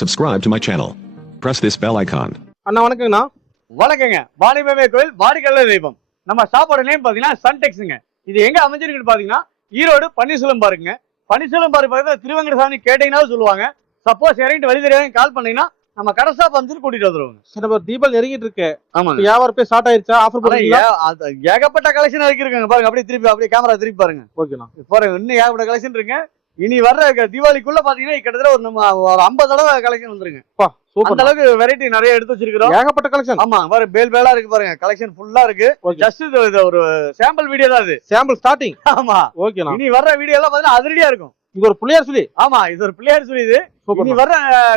Subscribe to my channel. Press this bell icon. அண்ணா வணக்கங்கண்ணா. வணக்கங்க. வாணிபமே கோயில் வாடிக்கல்ல தெய்வம். நம்ம ஷாப்போட நேம் பாத்தீங்கன்னா சன்டெக்ஸுங்க இது எங்க அமைஞ்சிருக்குன்னு பாத்தீங்கன்னா ஈரோடு பன்னீர்செல்வம் பாருங்க. பன்னீர்செல்வம் பாரு பக்கத்துல திருவங்கடசாமி கேட்டீங்கன்னா சொல்லுவாங்க. சப்போஸ் இறங்கிட்டு வழி தெரியாத கால் பண்ணீங்கன்னா நம்ம கடை ஸ்டாப் வந்து கூட்டிட்டு வந்துருவாங்க. சரி நம்ம தீபாவளி நெருங்கிட்டு இருக்கு. ஆமாங்க. வியாபாரம் போய் ஸ்டார்ட் ஆயிருச்சா? ஆஃபர் அது ஏகப்பட்ட கலெக்ஷன் இருக்குங்க பாருங்க. அப்படியே திருப்பி அப்படியே கேமரா திருப்பி பாருங்க. ஓகேண்ணா பாருங்க இன்னும் ஏகப்பட்ட கலெக்ஷன் இருக்குங்க இனி வர்ற தீபாவளிக்குள்ள பாத்தீங்கன்னா கிட்டத்தட்ட ஒரு நம்ம ஒரு ஐம்பது தடவை கலெக்ஷன் வந்துருங்க. அந்த அளவுக்கு வெரைட்டி நிறைய எடுத்து வச்சிருக்கிறோம். ஏகப்பட்ட கலெக்ஷன் ஆமா பாரு பேல் பேலா இருக்கு பாருங்க. கலெக்ஷன் ஃபுல்லா இருக்கு. ஓகே ஜஸ்ட் இது ஒரு சாம்பிள் வீடியோ தான் இது. சாம்பிள் ஸ்டார்டிங் ஆமா. ஓகேண்ணா இனி வர்ற வீடியோ எல்லாம் பாத்தீங்கன்னா அதிரடியா இருக்கும். இது ஒரு பிள்ளையார் சொல்லி ஆமா இது ஒரு பிள்ளையார் சொல்லி இது. இனி வர்ற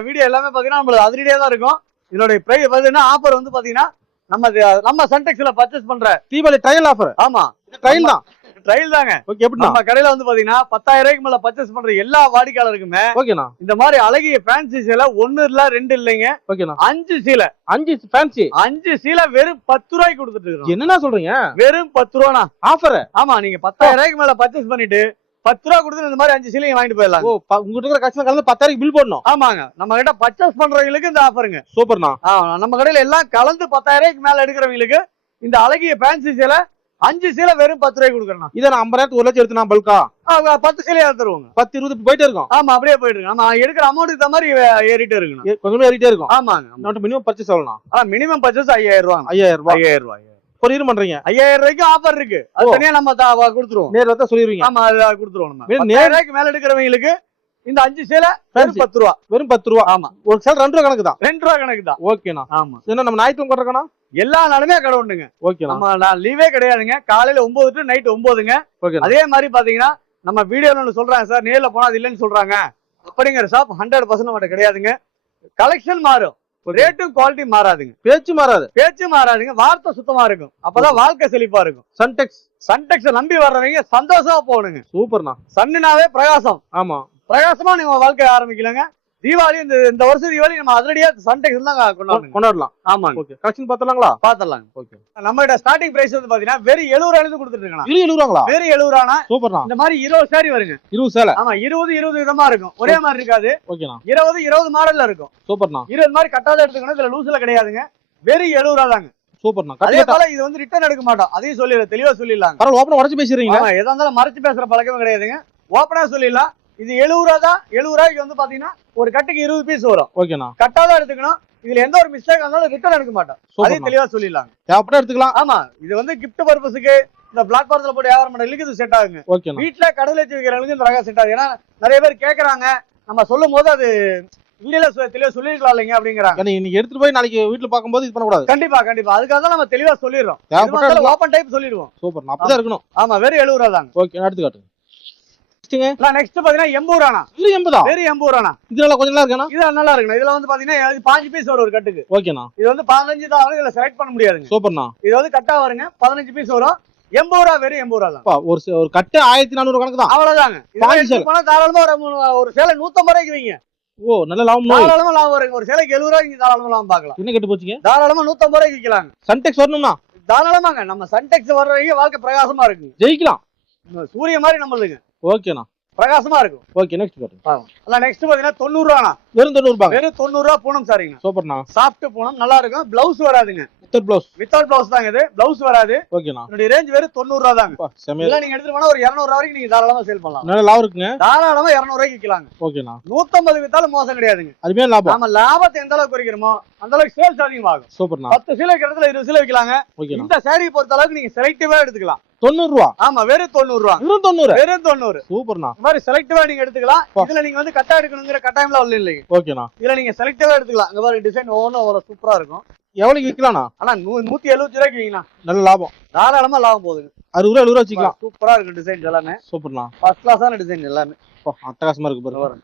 வீடியோ எல்லாமே பாத்தீங்கன்னா நம்மளுக்கு அதிரடியா தான் இருக்கும். இதோட பிரைஸ் பாத்தீங்கன்னா ஆஃபர் வந்து பாத்தீங்கன்னா நம்ம நம்ம சன்டெக்ஸ்ல பர்ச்சேஸ் பண்ற தீபாவளி ட்ரையல் ஆஃபர் ஆமா. ட்ரையல் தான். ட்ரையல் தாங்க. ஓகே எப்படிண்ணா? நம்ம கடையில வந்து பாத்தீங்கன்னா பத்தாயிரம் ரூபாய்க்கு மேல பர்ச்சேஸ் பண்ற எல்லா வாடிக்கையாளருக்குமே ஓகேண்ணா இந்த மாதிரி அழகிய ஃபேன்சி சீலை ஒண்ணு இல்ல ரெண்டு இல்லைங்க. ஓகேண்ணா அஞ்சு சீலை அஞ்சு ஃபேன்சி அஞ்சு சீலை வெறும் பத்து ரூபாய்க்கு கொடுத்துட்டு இருக்கோம் என்னண்ணா சொல்றீங்க? வெறும் பத்து ரூபாண்ணா. ஆஃபர் ஆமா நீங்க பத்தாயிரம் ரூபாய்க்கு மேல பர்ச்சேஸ் பண்ணிட்டு பத்து ரூபா கொடுத்து இந்த மாதிரி அஞ்சு சீலையும் வாங்கிட்டு போயிடலாம் ஓ உங்ககிட்ட இருக்கிற கஸ்டமர் கலந்து பத்தாயிரம் பில் போடணும். ஆமாங்க. நம்ம கிட்ட பர்ச்சேஸ் பண்றவங்களுக்கு இந்த ஆஃபருங்க சூப்பர்ண்ணா நம்ம கடையில எல்லாம் கலந்து பத்தாயிரம் ரூபாய்க்கு மேல எடுக்கிறவங்களுக்கு இந்த அழகிய ஃபேன்சி சீலை அஞ்சு சீலை வெறும் பத்து ரூபாய்க்கு கொடுக்குறேன் இதை நான் ஐம்பதாயிரத்து ஒரு லட்சம் எடுத்துனா பல்கா பத்து சீலையா தருவாங்க. பத்து இருபது போயிட்டே இருக்கும். ஆமா அப்படியே போயிட்டு இருக்கு. நம்ம எடுக்கிற அமௌண்ட்டுக்கு தகுந்த மாதிரி ஏறிட்டே இருக்கணும் கொஞ்சமே ஏறிட்டே இருக்கும். ஆமாங்க நம்மகிட்ட மினிமம் பர்ச்சேஸ் ஆனா மினிமம் பர்ச்சேஸ் ஐயாயிரம் ரூபாங்க. ஐயாயிரம் ரூபாய் ஐயாயிரம் ரூபாய். கொரியர் பண்றீங்க? ஐயாயிரம் ரூபாய்க்கு ஆஃபர் இருக்கு. அது. தனியா நம்ம கொடுத்துருவோம். நேர்ல தான் சொல்லிடுவீங்க. ஆமா அது கொடுத்துருவோம் நம்ம. ரூபாய்க்கு மேல எடுக்கிறவங்களுக்கு இந்த அஞ்சு சேலை வெறும். பத்து ரூபா. வெறும் பத்து ரூபா. ஆமா. ஒரு சேல் ரெண்டு ரூபா கணக்கு தான் ரெண்டு ரூபா கணக்கு தான் ஓகேண்ணா ஆமா. என்ன நம்ம ஞாயிற்று கொண்டிருக்கணும் எல்லா நாளுமே கடை உண்டுங்க. நம்ம நான் லீவே கிடையாதுங்க. காலையில ஒன்பது டு நைட் ஒன்பதுங்க. ஓகேண்ணா அதே மாதிரி பாத்தீங்கன்னா நம்ம வீடியோல ஒண்ணு சொல்றாங்க சார். நேர்ல போனா அது இல்லைன்னு சொல்றாங்க. அப்படிங்கிற ஷாப் ஹண்ட்ரட் பர்சன்ட் நம்மகிட்ட கிடையாதுங்க. கலெக்ஷன் மாறும். ரேட்டும் குவாலிட்டி மாறாதுங்க. பேச்சு மாறாது. பேச்சு மாறாதுங்க. வார்த்தை சுத்தமா இருக்கும். அப்பதான் வாழ்க்கை செழிப்பா இருக்கும். சன்டெக்ஸ் சன்டெக்ஸ நம்பி வர்றவங்க சந்தோஷமா போகணுங்க. சூப்பர்ண்ணா சன்னுனாவே பிரகாசம். ஆமா. பிரகாசமா நீங்க வாழ்க்கை ஆரம்பிக்கலங்க. தீபாவளி இந்த இந்த வருஷம் தீபாவளி நம்ம அதிரடியா சன்டெக்ஸ் தான் கொண்டாடணும் கொண்டாடலாம். ஆமாங்க. ஓகே கலெக்ஷன் பார்த்தலாங்களா பாத்திரலாம் ஓகே நம்ம கிட்ட ஸ்டார்டிங் பிரைஸ் வந்து பாத்தீங்கன்னா வெறும் எழுபது ரூபாயிலிருந்து கொடுத்துட்டு இருக்கணும் இரு எழுபதாங்களா வெறும் எழுபது ரூபானா சூப்பர்ண்ணா. இந்த மாதிரி இருபது சாரி வருங்க. இருபது சேலை. ஆமா இருபது இருபது விதமா இருக்கும். ஒரே மாதிரி இருக்காது. ஓகேண்ணா. இருபது இருபது மாடல்ல இருக்கும். சூப்பர்ண்ணா. இருபது மாதிரி கட்டாத எடுத்துக்கணும். இதுல லூஸ்ல கிடையாதுங்க. வெறும் எழுபது ரூபா தாங்க சூப்பர்ண்ணா. அதே போல இது வந்து ரிட்டர்ன் எடுக்க மாட்டோம். அதையும் சொல்லிடலாம் தெளிவா பரவாயில்ல ஓப்பன் உடச்சு பேசுறீங்களா ஆமா எதா இருந்தாலும் மறைச்சு பேசுற பழக்கமே கிடையாதுங்க. ஓப்பனா சொல்லிடலாம். இது எழுபது ரூபா தான். எழுபது ரூபாய்க்கு வந்து பாத்தீங்கன்னா ஒரு கட்டுக்கு இருபது பீஸ் வரும். ஓகேண்ணா கட்டாதான் எடுத்துக்கணும். இதுல எந்த ஒரு மிஸ்டேக் இருந்தாலும் ரிட்டர்ன் எடுக்க மாட்டோம். அதையும் தெளிவா சொல்லிடலாங்க. தேவைப்பட்டா எடுத்துக்கலாம். ஆமா இது வந்து கிஃப்ட் பர்பஸுக்கு இந்த பிளாட்ஃபார்ம்ல போட்டு வியாபாரம் பண்றதுக்கு இது செட் ஆகுங்க. வீட்டுல கடையில வச்சு வைக்கிறவங்களுக்கு இந்த ரகம் செட் ஆகுது. ஏன்னா நிறைய பேர் கேக்குறாங்க. நம்ம சொல்லும் போது அது வீடியோல தெளிவா சொல்லிருக்கலாம் இல்லைங்க அப்படிங்கிறாங்க. இன்னைக்கு எடுத்துட்டு போய் நாளைக்கு வீட்டுல பார்க்கும்போது இது பண்ணக்கூடாது. கண்டிப்பா கண்டிப்பா. அதுக்காக தான் நம்ம தெளிவா சொல்லிடுறோம். ஓப்பன் டைப் சொல்லிடுவோம். சூப்பர்ண்ணா. அப்படிதான் இருக்கணும். ஆமா வெறும் எழுபது ரூபா தாங்க ஓகே எடுத்து நெக்ஸ்ட்டுங்க நெக்ஸ்ட் பாத்தீங்கன்னா எண்பது ரூபாண்ணா. இது எண்பதா? வெறும் எண்பது ரூபாண்ணா. இது நல்லா கொஞ்சம் நல்லா இருக்கேண்ணா. இது நல்லா இருக்குண்ணா. இதுல வந்து பாத்தீங்கன்னா பாஞ்சு பீஸ் வரும் ஒரு கட்டுக்கு. ஓகேண்ணா. இது வந்து பதினஞ்சு தான் வரும் இதுல செலக்ட் பண்ண முடியாதுங்க. சூப்பர்ண்ணா. இது வந்து கட்டா வருங்க. பதினஞ்சு பீஸ் வரும். எண்பது ரூபா வெறும் எண்பது ரூபா தான். ஒரு கட்டு ஆயிரத்தி நானூறு கணக்கு தான். அவ்வளவுதாங்க. தாராளமா ஒரு ஒரு சேலை நூத்தம்பது ரூபாய்க்கு வைங்க. ஓ நல்ல லாபம் தாராளமா லாபம் வருங்க. ஒரு சேலைக்கு எழுபது ரூபாய்க்கு தாராளமா லாபம் பார்க்கலாம். என்ன கெட்டு போச்சுங்க? தாராளமா நூத்தம்பது ரூபாய்க்கு விற்கலாங்க. சன்டெக்ஸ் வரணும்னா தாராளமாங்க. நம்ம சன்டெக்ஸ் வர்றவங்க வாழ்க்கை பிரகாசமா இருக்குங்க. ஜெயிக்கலாம். சூரிய மாதிரி நம்மளுங்க. ஓகேண்ணா பிரகாசமா இருக்கும். ஓகே நெக்ஸ்ட் அல்ல நெக்ஸ்ட் பாத்தீங்கன்னா தொண்ணூறு ரூபாண்ணா வெறும் தொண்ணூறு ரூபாங்க. வெறும் தொண்ணூறு ரூபா பூனம் சாரிங்க சூப்பர்ண்ணா. சாஃப்ட் பூனம் நல்லா இருக்கும். பிளவுஸ் வராதுங்க. வித்தர் ப்ளவுஸ் வித்தவுட் பிளவுஸ் தாங்க இது. பிளவுஸ் வராது. ஓகேண்ணா என்னுடைய ரேஞ்ச் வெறும் தொண்ணூறு ரூபா தாங்க இல்ல நீங்க எடுத்துட்டு போனா ஒரு இருநூறு ரூபா வரைக்கும் நீங்க தாராளமா சேல் பண்ணலாம். நல்ல லாபம் இருக்குங்க. தாராளமா இருநூறு ரூபாய்க்கு விற்கலாங்க ஓகேண்ணா நூத்தம்பது வித்தாலும் மோசம் கிடையாதுங்க. அதுமே லாபம். நாம லாபத்தை எந்த அளவுக்கு குறைக்கிறோமோ அந்த அளவுக்கு சேல்ஸ் அதிகமாகும். சூப்பர்ண்ணா. பத்து சீலை இடத்துல இருபது சீலை விற்கலாங்க. இந்த சாரி பொறுத்த அளவுக்கு நீங்க செலக்டிவா எடுத்துக்கலாம். தொண்ணூறு ரூபா. ஆமா வெறும் தொண்ணூறு ரூபா. வெறும் தொண்ணூறு. வெறும் தொண்ணூறு. சூப்பர்ண்ணா. இந்த மாதிரி செலக்டிவா நீங்க எடுத்துக்கலாம். இதுல நீங்க வந்து கட்டா எடுக்கணுங்கிற கட்டாயம்ல உள்ள இல்லைங்க. ஓகேண்ணா. இதுல நீங்க செலக்டிவா எடுத்துக்கலாம். இங்க பாருங்க டிசைன் ஒவ்வொன்றும் அவ்வளவு சூப்பரா இருக்கும். எவ்வளவுக்கு விற்கலாம்ண்ணா? ஆனா நூ- நூத்தி எழுபத்தி ரூபாய்க்கு வைங்கண்ணா நல்ல லாபம். தாராளமா லாபம் போகுதுங்க. அறுபது ரூபா எழுபது ரூபா வச்சுக்கலாம். சூப்பரா இருக்கும் டிசைன் எல்லாமே. சூப்பர்ண்ணா. ஃபர்ஸ்ட் கிளாஸான டிசைன் எல்லாமே. அட்டகாசமா இருக்கு பாருங்க.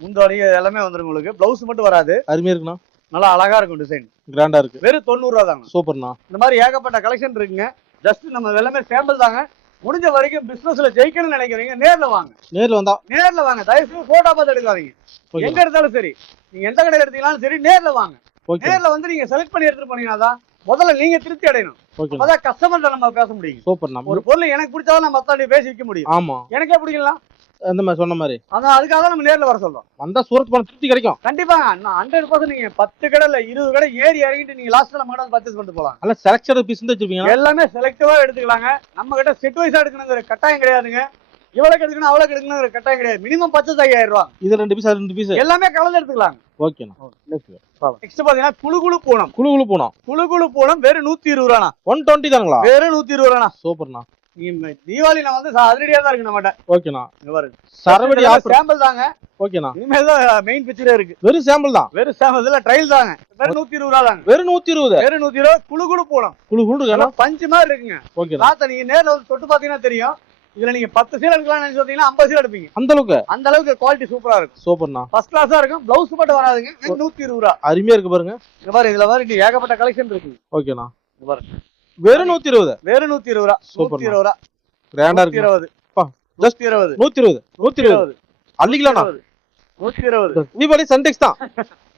முந்தாடி எல்லாமே வந்துரும் உங்களுக்கு. பிளவுஸ் மட்டும் வராது. அருமையா இருக்குண்ணா. நல்லா அழகா இருக்கும் டிசைன் கிராண்டா இருக்கு. வெறும் தொண்ணூறு ரூபா தாங்க. சூப்பர்ண்ணா. இந்த மாதிரி ஏகப்பட்ட கலெக்ஷன் இருக்குங்க. ஜஸ்ட் நம்ம எல்லாமே சாம்பிள் தாங்க. முடிஞ்ச வரைக்கும் பிசினஸ்ல ஜெயிக்கணும்னு நினைக்கிறீங்க நேர்ல வாங்க. நேர்ல வந்தா நேர்ல வாங்க. தயவு செய்து போட்டோ பார்த்து எடுக்காதீங்க. எங்க எடுத்தாலும் சரி. நீங்க எந்த கடையில எடுத்தீங்களாலும் சரி நேர்ல வாங்க. நேர்ல வந்து நீங்க செலக்ட் பண்ணி எடுத்துட்டு போனீங்கன்னா தான் முதல்ல நீங்க திருப்தி அடையணும். ஓகே அப்பதான் கஸ்டமர்கிட்ட நம்ம பேச முடியும். ஒரு பொருள் எனக்கு பிடிச்சாலும் நான் மத்தாண்டி பேசி விற்க முடியும். ஆமா. எனக்கே பிடிக்கலாம் அந்த மாதிரி சொன்ன மாதிரி. அதான் அதுக்காக தான் நம்ம நேர்ல வர சொல்றோம். வந்தா சூரத் போன திருப்தி கிடைக்கும். கண்டிப்பாங்க ஹண்ட்ரட் பர்சன்ட் நீங்க பத்து கடை இல்ல இருபது கடை ஏறி இறங்கிட்டு நீங்க லாஸ்ட்ல நம்ம கடை பர்ச்சேஸ் பண்ணிட்டு போலாம். நல்ல செலக்ஷன் பீஸ் வச்சிருப்பீங்க. எல்லாமே செலக்டிவா எடுத்துக்கலாங்க. நம்ம கிட்ட செட் வைஸா எடுக்கணுங்கிற கட்டாயம் கிடையாதுங்க. இவ்வளவு எடுக்கணும் அவ்வளவு எடுக்கணுங்கிற கட்டாயம் கிடையாது. மினிமம் பர்ச்சேஸ் ஐயாயிரம் ரூபாய் இது ரெண்டு பீஸ் ரெண்டு பீஸ் எல்லாமே கலந்து எடுத்துக்கலாங்க. ஓகேண்ணா நெக்ஸ்ட் பாத்தீங்கன்னா குழு குழு பூனம். குழு குழு போனோம். குழு குழு பூனம் வெறும் நூத்தி இருபது ரூபாண்ணா. One twenty தானுங்களா? வெறும் நூத்தி இருபது ரூபாண்ணா. சூப்பர்ண்ணா தீபாவளி நான் வந்து அதிரடியா தான் இருக்கு நம்மகிட்ட. ஓகேண்ணா. பாருங்க சரவடி சாம்பிள் தாங்க. ஓகேண்ணா. இனிமேல் தான் மெயின் பிக்சரே இருக்கு. வெறும் சாம்பிள் தான்? வெறும் சாம்பிள் இல்ல ட்ரையல் தாங்க. வெறும் நூத்தி இருபது ரூபா தாங்க. வெறும் நூத்தி இருபது? வெறும் நூத்தி இருபது குழு குழு பூனம் குழு குழு பஞ்சு மாதிரி இருக்குங்க. ஓகேண்ணா. காத்த நீங்க நேர்ல வந்து தொட்டு பாத்தீங்கன்னா தெரியும். இதுல நீங்க பத்து சீல் எடுக்கலாம்னு நினைச்சு ஐம்பது சீல் எடுப்பீங்க. அந்த அளவுக்கு? அந்த அளவுக்கு குவாலிட்டி சூப்பரா இருக்கும். சூப்பர்ண்ணா. ஃபர்ஸ்ட் கிளாஸா இருக்கும். பிளவுஸ் மட்டும் வராதுங்க. நூத்தி இருபது ரூபா. அருமையா இருக்கு பாருங்க. இந்த மாதிரி இதுல மாதிரி ஏகப்பட்ட கலெக்ஷன் இருக்கு. ஓகேண்ணா. பாருங்க வெறும் நூத்தி இருபது வெறும் நூத்தி இருபது ரூபா. நூத்தி இருபது ரூபா கிராண்டா இருக்கு இருபது நூத்தி இருபது நூத்தி இருபது நூத்தி இருபது அள்ளிக்கலாம்ண்ணா நூத்தி இருபது தீபாவளி சன்டெக்ஸ் தான்.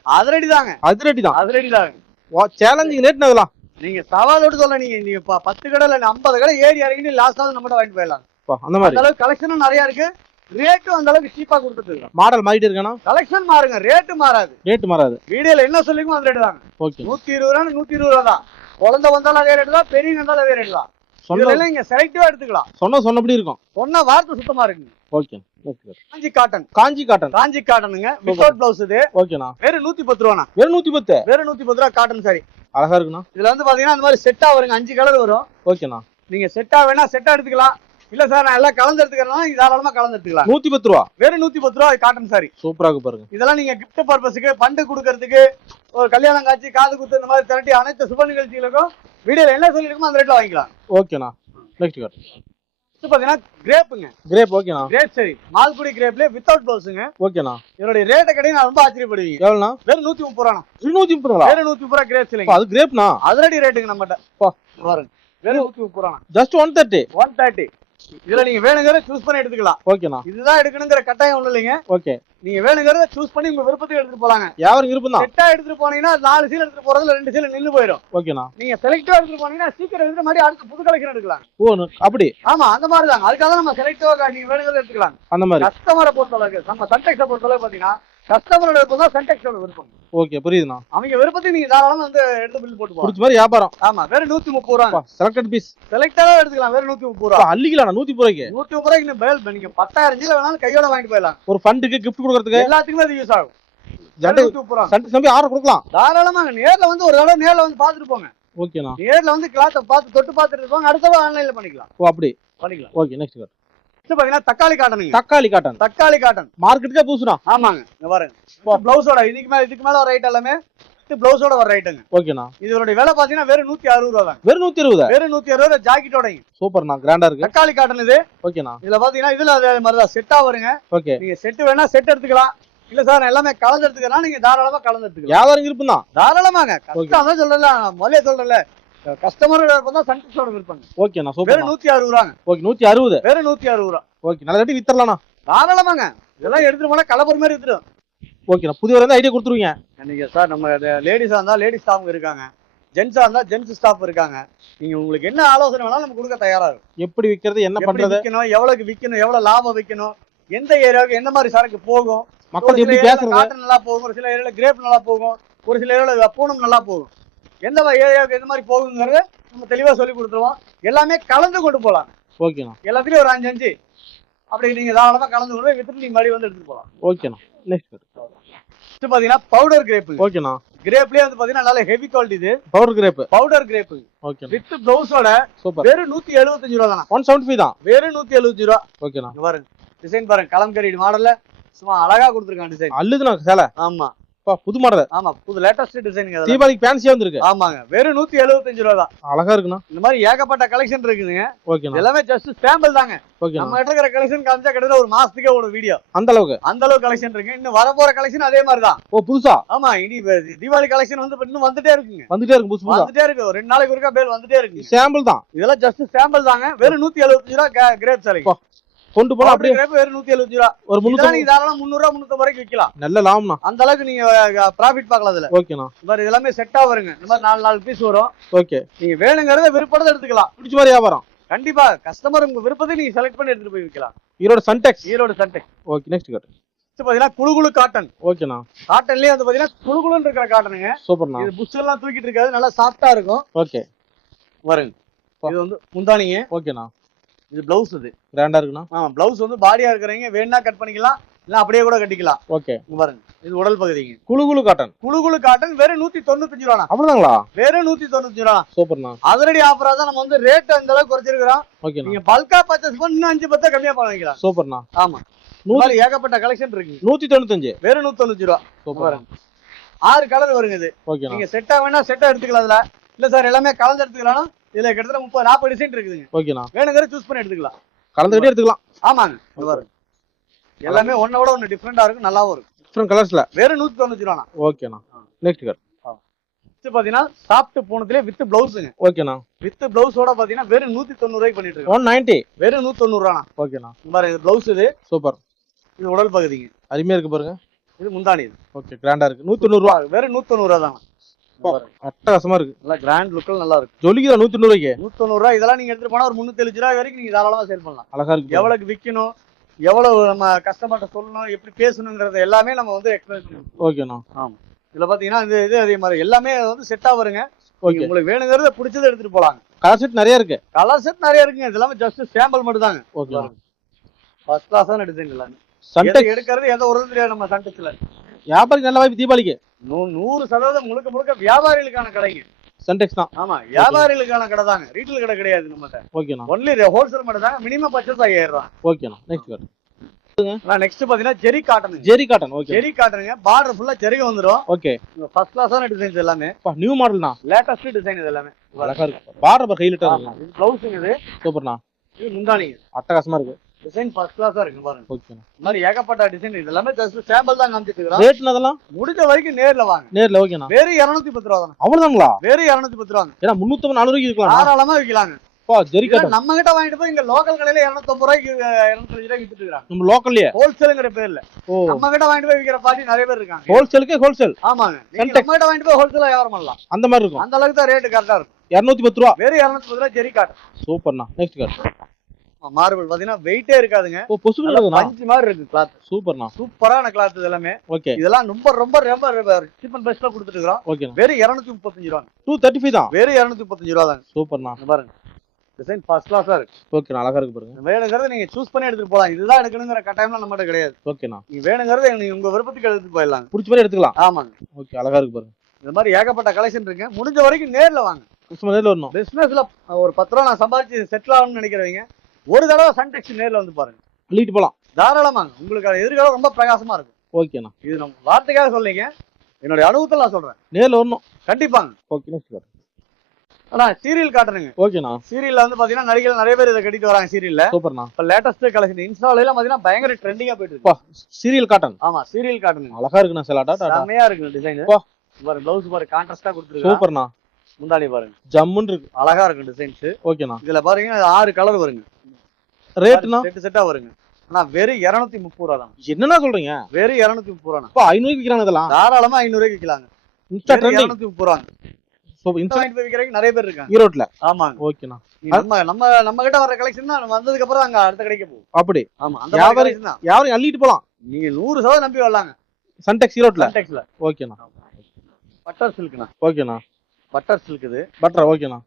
அதிரடி தாங்க அதிரடி தான் அதிரடி தாங்க சேலஞ்சிங் ரேட் நகலாம் நீங்க சவாலோடு சொல்ல நீங்க நீங்க பத்து கடை இல்ல ஐம்பது கடை ஏறி இறங்கி லாஸ்ட் நாள் நம்மகிட்ட வாங்கிட்டு போயிடலாம். அந்த மாதிரி. அளவுக்கு கலெக்ஷனும் நிறைய இருக்கு. ரேட்டும் அந்த அளவுக்கு சீப்பா கொடுத்துட்டு மாடல் மாறிட்டு இருக்கானா கலெக்ஷன் மாறுங்க. ரேட்டு மாறாது. ரேட் மாறாது. வீடியோல என்ன சொல்லிக்குமோ அந்த ரேட்டு தாங்க நூத்தி இருபது ரூபா நூத்தி இருபது ரூபா தான் குழந்தை வந்தாலும் அதே ரேட்டு தான் பெரியவங்க இருந்தாலும் அதே ரேட்டு தான். இதெல்லாம் நீங்க செலக்டிவா எடுத்துக்கலாம். சொன்ன சொன்னபடி இருக்கும். சொன்ன வார்த்தை சுத்தமா இருக்குங்க. Okay Kanchi cotton Kanchi cotton Kanchi காட்டனுங்க without blouse இது. ஓகேண்ணா வெறும் நூத்தி பத்து ரூபாண்ணா. வெறும் நூத்தி பத்து வெறும் நூத்தி பத்து ரூபா காட்டன் சாரி அழகா இருக்குண்ணா. இதுல வந்து பாத்தீங்கன்னா அந்த மாதிரி செட்டா வருங்க. அஞ்சு கலர் வரும். ஓகேண்ணா நீங்க செட்டா வேணா செட்டா எடுத்துக்கலாம். இல்ல சார் நான் எல்லாம் கலந்து எடுத்துக்கிறேன்னா தாராளமா கலந்து எடுத்துக்கலாம் நூத்தி பத்து ரூபா? வெறும் நூத்தி பத்து ரூபா காட்டன் சாரி சூப்பரா இருக்கு பாருங்க. இதெல்லாம் நீங்க கிஃப்ட் பர்பஸுக்கு பண்டு கொடுக்கறதுக்கு ஒரு கல்யாணம் காட்சி காது குத்து இந்த மாதிரி திரட்டி அனைத்து சுப நிகழ்ச்சிகளுக்கும் வீடியோல என்ன சொல்லிருக்கோமோ அந்த ரேட்ல வாங்கிக்கலாம். ஓகேண்ணா நெக்ஸ்ட் கார்டு இது பாத்தீங்கன்னா கிரேப்புங்க கிரேப் ஓகேண்ணா கிரேப் சரி மால்குடி கிரேப்ல வித்தவுட் பிளவுஸுங்க ஓகேண்ணா இதனுடைய ரேட்டை கிடையாது நான் ரொம்ப ஆச்சரியப்படுவீங்க. எவ்வளோண்ணா? வெறும் நூத்தி முப்பது ரூபா இருநூத்தி முப்பது ரூபா? வெறும் நூத்தி முப்பது ரூபா கிரேப் இல்லைங்க அது கிரேப்ண்ணா அதிரடி ரேட்டுங்க நம்மகிட்ட. பாருங்க. வெறும் நூத்தி முப்பது ரூபா just one thirty one thirty இதுல நீங்க வேணுங்கிற சூஸ் பண்ணி எடுத்துக்கலாம். ஓகேண்ணா இதுதான் எடுக்கணுங்கிற கட்டாயம் ஒண்ணும் இல்லைங்க. ஓகே நீங்க வேணுங்கிறத சூஸ் பண்ணி உங்க விருப்பத்துக்கு எடுத்துட்டு போலாங்க. வியாபாரம் இருப்பும் தான் செட்டா எடுத்துட்டு போனீங்கன்னா நாலு சீல் எடுத்துட்டு போறதுல ரெண்டு சீல் நின்னு போயிடும். ஓகேண்ணா நீங்க செலக்டிவா எடுத்துட்டு போனீங்கன்னா சீக்கிரம் எடுக்கிற மாதிரி அடுத்த புது கலெக்ஷன் எடுக்கலாம். ஓ அப்படி? ஆமா அந்த மாதிரி தான் அதுக்காக நம்ம செலக்டிவா நீங்க வேணுங்கிறத எடுத்துக்கலாம் அந்த மாதிரி. கஸ்டமரை பொறுத்தளவுக்கு நம்ம சன்டெக்ஸை பொறுத்தளவு பாத்தீங்கன்னா கஸ்டமரோட விருப்பம் தான் சன்டெக்ஸோட விருப்பம். ஓகே புரியுதுண்ணா. அவங்க விருப்பத்துக்கு நீங்க தாராளமா வந்து எடுத்து பில் போட்டு பிடிச்ச மாதிரி வியாபாரம். ஆமா வெறும் நூத்தி முப்பது ரூபா. செலக்டட் பீஸ் செலக்டாவே எடுத்துக்கலாம் வெறும் நூத்தி முப்பது ரூபா. அள்ளிக்கலாண்ணா நூத்தி முப்பது ரூபாய்க்கு. நூத்தி முப்பது ரூபாய்க்கு பேல் நீங்க பத்தாயிரம் ஜீல வேணாலும் கையோட வாங்கிட்டு போயிடலாம். ஒரு ஃபண்டுக்கு கிஃப்ட் கொடுக்கறதுக்கு எல்லாத்துக்குமே அது யூஸ் ஆகும். சண்டை சம்பி ஆர்டர் கொடுக்கலாம். தாராளமாங்க நேர்ல வந்து ஒரு தடவை நேர்ல வந்து பாத்துட்டு போங்க. ஓகேண்ணா. நேர்ல வந்து கிளாத்தை பார்த்து தொட்டு பார்த்துட்டு போங்க அடுத்த ஆன்லைன்ல பண்ணிக்கலாம். ஓ அப்படி. பண்ணிக்கலாம். ஓகே நெக்ஸ்ட் பாத்தீங்கன்னா தக்காளி காட்டனுங்க தக்காளி காட்டன். தக்காளி காட்டன். மார்க்கெட்டுக்கே பூசுனா ஆமாங்க. இங்க பாருங்க. பிளவுஸோட இதுக்கு மேல இதுக்கு மேல ஒரு ரைட் எல்லாமே பிளவுஸோட ஒரு ரைட்டுங்க ஓகேண்ணா இதோட விலை பாத்தீங்கன்னா வெறும் நூத்தி அறுபது ரூபா தான் வெறும் நூத்தி இருபது வெறும் நூத்தி அறுபது ரூபா ஜாக்கெட்டோடங்க சூப்பர்ண்ணா கிராண்டா இருக்கு. தக்காளி காட்டன் இது. ஓகேண்ணா இதுல பாத்தீங்கன்னா இதுல அதே மாதிரி தான். செட்டா வருங்க. ஓகே நீங்க செட் வேணா செட் எடுத்துக்கலாம். இல்ல சார் நான் எல்லாமே கலந்து எடுத்துக்கலாம் நீங்க தாராளமா கலந்து எடுத்துக்கலாம். வியாபாரம் தான் தாராளமாங்க. கஷ்டம் தான் சொல்லல நான் முதல்ல விருப்பம் தான் சூப்பர் நூத்தி அறுபது ரூபாங்க. ஓகே நூத்தி அறுபது. வெறும் நூத்தி அறுபது ரூபா. ஓகே நல்ல ரெட்டி வித்தரலாண்ணா தாராளமாங்க. இதெல்லாம் எடுத்துட்டு போனா கலப்பர் மாதிரி எடுத்துடும் ஓகேண்ணா புதிய ஐடியா கொடுத்துருவீங்க. நீங்க சார் நம்ம லேடிஸா இருந்தா லேடிஸ் ஸ்டாஃப் இருக்காங்க. ஜென்ஸா இருந்தா ஜென்ஸ் ஸ்டாஃப் இருக்காங்க. நீங்க உங்களுக்கு என்ன ஆலோசனை வேணாலும் நம்ம கொடுக்க தயாரா இருக்கும். எப்படி விக்கிறது என்ன எப்படி பண்றது? விற்கணும் எவ்வளவுக்கு விற்கணும் எவ்வளவு லாபம் விற்கணும் எந்த ஏரியாவுக்கு எந்த மாதிரி சரக்கு போகும்? மக்கள் எப்படி பேசுறது? காட்டன் நல்லா போகும் ஒரு சில ஏரியால கிரேப் நல்லா போகும் ஒரு சில ஏரியால பூனம் நல்லா போகும். எந்த மாதிரி ஏரியாவுக்கு எந்த மாதிரி போகுங்கிறத நம்ம தெளிவா சொல்லி கொடுத்துருவோம். எல்லாமே கலந்து கொண்டு போலாம் ஓகேண்ணா எல்லாத்துலயும் ஒரு அஞ்சு அஞ்சு. அப்படி நீங்க தாராளமா கலந்து கொண்டு வித்துட்டு நீங்க மறுபடியும் வந்து எடுத்துட்டு போலாம் ஓகேண்ணா நெக்ஸ்ட் இது பாத்தீங்கன்னா பவுடர் கிரேப் ஓகேண்ணா கிரேப்லயே வந்து பாத்தீங்கன்னா நல்ல ஹெவி குவாலிட்டி இது. பவுடர் கிரேப் பவுடர் கிரேப் ஓகேண்ணா வித் பிளவுஸோட சூப்பர் வெறும் நூத்தி எழுபத்தஞ்சு ரூபா தானா ஒன் செவன்டி ஃபைவ் தான். வெறும் நூத்தி எழுபத்தஞ்சு ரூபா. ஓகேண்ணா பாருங்க. டிசைன் பாருங்க. கலம்கரி மாடல்ல சும்மா அழகா கொடுத்துருக்கான் டிசைன் அல்லுதுண்ணா சேலை. ஆமா. புது மாடல் ஆமா புது லேட்டஸ்ட் டிசைன் தீபாவளிக்கு ஃபேன்சியா வந்திருக்கு. ஆமாங்க வெறும் நூத்தி எழுபத்தஞ்சு ரூபா தான். அழகா இருக்குண்ணா. இந்த மாதிரி ஏகப்பட்ட கலெக்ஷன் இருக்குதுங்க. ஓகேண்ணா எல்லாமே ஜஸ்ட் சாம்பிள் தாங்க. ஓகேண்ணா நம்ம கிட்ட இருக்கிற கலெக்ஷன் காமிச்சா கிட்டத்தட்ட ஒரு மாசத்துக்கே ஒரு வீடியோ அந்த அளவுக்கு? அந்த அளவுக்கு கலெக்ஷன் இருக்கு. இன்னும் வரப்போற கலெக்ஷன் அதே மாதிரி தான். ஓ புதுசா? ஆமா இனி தீபாவளி கலெக்ஷன் வந்து இன்னும் வந்துட்டே இருக்குங்க. வந்துட்டே இருக்கு புதுசு வந்துட்டே இருக்கு. ரெண்டு நாளைக்கு ஒருக்கா பேர் வந்துட்டே இருக்கு சாம்பிள் தான். இதெல்லாம் ஜஸ்ட் சாம்பிள் தாங்க. வெறும் நூத்தி எழுபத்தஞ்சு ரூபா கிரேப் பா, கொண்டு போனா அப்படியே வெறும் நூத்தி எழுபத்தஞ்சு ரூபா. ஒரு நீங்க தாராளம் முந்நூறு ரூபா முன்னூத்தி வரைக்கும் விற்கலாம். நல்ல லாபம்ண்ணா. அந்த அளவுக்கு நீங்க ப்ராஃபிட் பார்க்கலாம் அதுல. ஓகேண்ணா. இந்த மாதிரி எல்லாமே செட்டா வருங்க. இந்த மாதிரி நாலு நாலு பீஸ் வரும். ஓகே. நீங்க வேணுங்கிறத விருப்பத்தை எடுத்துக்கலாம். பிடிச்ச மாதிரி வியாபாரம். கண்டிப்பா கஸ்டமர் உங்க விருப்பத்தை நீங்க செலக்ட் பண்ணி எடுத்துட்டு போய் விற்கலாம். ஈரோடு சன்டெக்ஸ் ஈரோடு சன்டெக்ஸ் ஓகே நெக்ஸ்ட் இது பாத்தீங்கன்னா குழுகுழு காட்டன் ஓகேண்ணா. காட்டன்லயே வந்து பாத்தீங்கன்னா குழுகுழுன்னு இருக்கிற காட்டனுங்க சூப்பர்ண்ணா. இது புஷ் எல்லாம் தூக்கிட்டு இருக்காது நல்லா சாஃப்டா இருக்கும். ஓகே. வருங்க. இது வந்து முந்தானிங்க. ஓகேண்ணா. இது பிளவுஸ் இது கிராண்டா இருக்குண்ணா? ஆமா பிளவுஸ் வந்து பாடியா இருக்கிறவங்க வேணா கட் பண்ணிக்கலாம் இல்ல அப்படியே கூட கட்டிக்கலாம். ஓகே பாருங்க இது உடல் பகுதிங்க. குழு குழு காட்டன் குழுகுழு காட்டன் வெறும் நூத்தி தொண்ணூத்தஞ்சு ரூபா அவ்வளவுதாங்களா? வெறும் நூத்தி தொண்ணூத்தஞ்சு ரூபா. சூப்பர்ண்ணா அதிரடி ஆஃபரா தான் நம்ம வந்து ரேட் அந்த அளவுக்கு குறைச்சிருக்கிறோம். ஓகேண்ணா நீங்க பல்கா பர்ச்சேஸ் பண்ணி இன்னும் அஞ்சு பத்தா கம்மியா பண்ணிக்கலாம் சூப்பர்ண்ணா ஆமா. மாதிரி ஏகப்பட்ட கலெக்ஷன் இருக்கு நூத்தி தொண்ணூத்தஞ்சு வெறும் நூத்தி தொண்ணூத்தி ரூபா சூப்பர். ஆறு கலர் வருங்க இது. ஓகேண்ணா நீங்க செட்டா வேணா செட்டா எடுத்துக்கலாம் அதுல. இல்ல சார் எல்லாமே கலந்து எடுத்துக்கலாம் இதுல கிட்டத்தட்ட முப்பது நாற்பது டிசைன் இருக்குதுங்க. ஓகேண்ணா. வேணுங்கிற சூஸ் பண்ணி எடுத்துக்கலாம். கலந்துக்கிட்டே எடுத்துக்கலாம். ஆமாங்க எல்லாமே ஒன்ன விட ஒன்னு டிஃப்ரெண்டா இருக்கும் நல்லாவும் இருக்கும் டிஃப்ரெண்ட் கலர்ஸ்ல வெறும் நூத்தி தொண்ணூத்தி ரூபா ஓகேண்ணா. நெக்ஸ்ட் கார்டு பாத்தீங்கன்னா சாப்பிட்டு போனதுலயே வித் பிளவுஸுங்க ஓகேண்ணா. வித் பிளவுஸோட பாத்தீங்கன்னா வெறும் நூத்தி தொண்ணூறு ரூபாய்க்கு பண்ணிட்டு இருக்கோம். ஒன் நைன்டி வெறும் நூத்தி தொண்ணூறு ரூபா ஓகேண்ணா. பாருங்க இது பிளவுஸ் இது. சூப்பர் இது உடல் பகுதிங்க. அருமையா இருக்கு பாருங்க. இது முந்தானி இது. ஓகே கிராண்டா இருக்கு. நூத்தி தொண்ணூறு ரூபா. வெறும் நூத்தி தொண்ணூறு ரூபா தான் அட்டகாசமா இருக்கு. நல்லா கிராண்ட் லுக்கில் நல்லா இருக்கும் ஜொலிக்குதா நூத்தி தொண்ணூறுக்கு நூத்தி தொண்ணூறு ரூபா இதெல்லாம் நீங்க எடுத்துட்டு போனா ஒரு முன்னூத்தி எழுபது ரூபாய் வரைக்கும் நீங்க தாராளமா சேல் பண்ணலாம். அழகா இருக்கு. எவ்வளவுக்கு விக்கணும் எவ்வளவு நம்ம கஸ்டமர்கிட்ட சொல்லணும் எப்படி பேசணுங்கிறது எல்லாமே நம்ம வந்து எக்ஸ்பிளைன் பண்ணுவோம் ஓகேண்ணா ஆமா. இதுல பாத்தீங்கன்னா இது இது அதே மாதிரி எல்லாமே வந்து செட்டா வருங்க. ஓகே உங்களுக்கு வேணுங்கிறத பிடிச்சதை எடுத்துட்டு போலாங்க கலர் செட் நிறைய இருக்கு. கலர் செட் நிறைய இருக்குங்க. இது எல்லாமே ஜஸ்ட் சாம்பிள் மட்டும் தாங்க ஓகே ஃபர்ஸ்ட் கிளாஸான டிசைன் எல்லாமே சன்டெக் எது எடுக்கிறது எந்த ஒரு தெரியாது நம்ம சண்டெக்ஸ்ல வியாபாரிக்கு நல்ல வாய்ப்பு தீபாவளிக்கு. நூறு சதவீதம் முழுக்க முழுக்க வியாபாரிகளுக்கான கடைங்க. சன்டெக்ஸ் தான். ஆமா வியாபாரிகளுக்கான கடை தாங்க. ரீட்டைல் கடை கிடையாது நம்மகிட்ட. ஓகேண்ணா ஒன்லி ஹோல்சேல் மட்டும் தாங்க. மினிமம் பர்ச்சேஸ் ரூபா ஓகேண்ணா நெக்ஸ்ட் கார்டு நெக்ஸ்ட் பாத்தீங்கன்னா zari cotton zari cotton okay zari காட்டனுங்க border ஃபுல்லா ஜெரி வந்துரும். ஓகே ஃபர்ஸ்ட் கிளாஸான டிசைன்ஸ் எல்லாமே. நியூ மாடல்ண்ணா லேட்டஸ்ட் டிசைன் இது எல்லாமே. அழகா இருக்கு. பாடுற ஹைலைட்டா. இருக்கு இது. சூப்பர்ண்ணா. இது முந்தானிங்க. அட்டகாசமா இருக்கு. டிசைன் ஃபர்ஸ்ட் கிளாஸா இருக்கு பாருங்க. இந்த மாதிரி ஏகப்பட்ட டிசைன் இது எல்லாமே ஜஸ்ட் சாம்பிள் தான் காமிச்சிட்டு இருக்கிறோம். ரேட்னா அதெல்லாம்? முடிஞ்ச வரைக்கும் நேர்ல வாங்க. நேர்ல ஓகேண்ணா வெறும் இருநூத்தி பத்து ரூபா தானே? அவ்வளவுதாங்களா? வெறும் இருநூத்தி பத்து ரூபாங்க ஏன்னா முன்னூத்தி நானூறுக்கு இருக்கலாம் தாராளமா விற்கலாங்க. பா ஜெரி காட்டன் நம்ம கிட்ட வாங்கிட்டு போய் இங்க லோக்கல் கடையில இருநூத்தி ரூபாய்க்கு இருநூத்தி ரூபாய்க்கு வித்துட்டு இருக்காங்க நம்ம லோக்கல்லயே ஹோல்சேலுங்கிற பேர்ல. ஓ. நம்ம கிட்ட வாங்கிட்டு போய் விற்கிற பார்ட்டி நிறைய பேர் இருக்காங்க. ஹோல்சேலுக்கு ஹோல்சேல் ஆமாங்க. நீங்க. நம்ம கிட்ட வாங்கிட்டு போய் ஹோல்சேலா வியாபாரம் பண்ணலாம். அந்த மாதிரி இருக்கும். அந்த அளவுக்கு தான் ரேட்டு கரெக்டா இருக்கும். இருநூத்தி பத்து ரூபா. வெறும் இருநூத்தி பத்து ரூபா ஜெரி காட்டன் சூப்பர்ண்ணா நெக்ஸ்ட் கார்டு மார்பிள் பாத்தீங்கன்னா வெயிட்டே இருக்காதுங்க. பஞ்சு மாதிரி இருக்கு கிளாத் சூப்பர்ண்ணா. சூப்பரான கிளாத் இது எல்லாமே ஓகே. இதெல்லாம் ரொம்ப ரொம்ப ரொம்ப சீப் அண்ட் பெஸ்ட்ல கொடுத்துட்டு இருக்கோம் வெறும் இருநூத்தி முப்பத்தஞ்சு ரூபா டூ தேர்ட்டி ஃபைவ் தான். வெறும் இருநூத்தி முப்பத்தஞ்சு ரூபா தாங்க சூப்பர்ண்ணா பாருங்க. டிசைன் ஃபர்ஸ்ட் கிளாஸா இருக்கு. ஓகேண்ணா அழகா இருக்கு பாருங்க. வேணுங்கிறத நீங்க சூஸ் பண்ணி எடுத்துட்டு போலாம். இதுதான் எடுக்கணுங்கிற கட்டாயம்லாம் நம்மகிட்ட கிடையாது. ஓகேண்ணா. நீங்க வேணுங்கிறத நீங்க உங்க விருப்பத்துக்கு எடுத்துட்டு போயிடலாங்க. பிடிச்ச மாதிரி எடுத்துக்கலாம். ஆமாங்க. ஓகே அழகா இருக்கு பாருங்க. இந்த மாதிரி ஏகப்பட்ட கலெக்ஷன் இருக்கு. முடிஞ்ச வரைக்கும் நேர்ல வாங்க. நேரில் வரணும். பிசினஸ்ல ஒரு பத்து ரூபா நான் சம்பாதிச்சு செட்டில் ஆகணும்னு நினைக்கிறவங்க ஒரு தடவை சன்டெக்ஸ் நேர்ல வந்து பாருங்க. அள்ளிட்டு போலாம். தாராளமாங்க. உங்களுக்கு எதிர்காலம் ரொம்ப பிரகாசமா இருக்கும். ஓகேண்ணா இது நம்ம வார்த்தைக்காக சொல்லிங்க என்னுடைய அனுபவத்தில் நான் சொல்றேன். நேரில் வரணும். கண்டிப்பாங்க. ஓகே கார்டு ஆனா சீரியல் காட்டுறேங்க. ஓகேண்ணா சீரியல்ல வந்து பாத்தீங்கன்னா நடிகர்கள் நிறைய பேர் இதை கட்டிட்டு வராங்க சீரியல்ல சூப்பர்ண்ணா இப்ப லேட்டஸ்ட் கலெக்ஷன் இன்ஸ்டால எல்லாம் பாத்தீங்கன்னா பயங்கர ட்ரெண்டிங்கா போயிட்டு இருக்கு. சீரியல் காட்டன் ஆமா சீரியல் காட்டுங்க. அழகா இருக்குண்ணா செலாட்டா டாடா செம்மையா இருக்கு டிசைன். பாருங்க பிளவுஸ் பாருங்க கான்ட்ராஸ்டா கொடுத்துருக்காங்க சூப்பர்ண்ணா முந்தாடி பாருங்க. ஜம்முன்னு இருக்கு. அழகா இருக்கும் டிசைன்ஸ் ஓகேண்ணா இதுல பாருங்க ஆறு கலர் வருங்க. ரேட்னா செட்டா வருங்க. ஆனா வெறும் இருநூத்தி முப்பது ரூபா தான் என்னண்ணா சொல்றீங்க? வெறும் இருநூத்தி முப்பது ரூபா அப்பா ஐநூறுக்கு விற்கிறாங்க இதெல்லாம். தாராளமா ஐநூறு ரூபாய்க்கு விற்கலாங்க இருநூத்தி முப்பது ரூபாங்க. நிறைய பேர் இருக்காங்க. ஈரோட்ல. ஆமாங்க. ஓகேண்ணா. நம்ம நம்ம நம்ம கிட்ட வர கலெக்ஷன் தான் வந்ததுக்கு அப்புறம் அங்க அடுத்த கடைக்கு போகும் அப்படி. ஆமா அந்த தான். யாரும் அள்ளிட்டு போலாம். நீங்க நூறு சதவீதம் நம்பி வரலாங்க. சன்டெக்ஸ் ஈரோட்ல? ஓகேண்ணா. பட்டர் சில்க்னா ஓகேண்ணா. பட்டர் சில்க் இது. பட்டர் ஓகேண்ணா.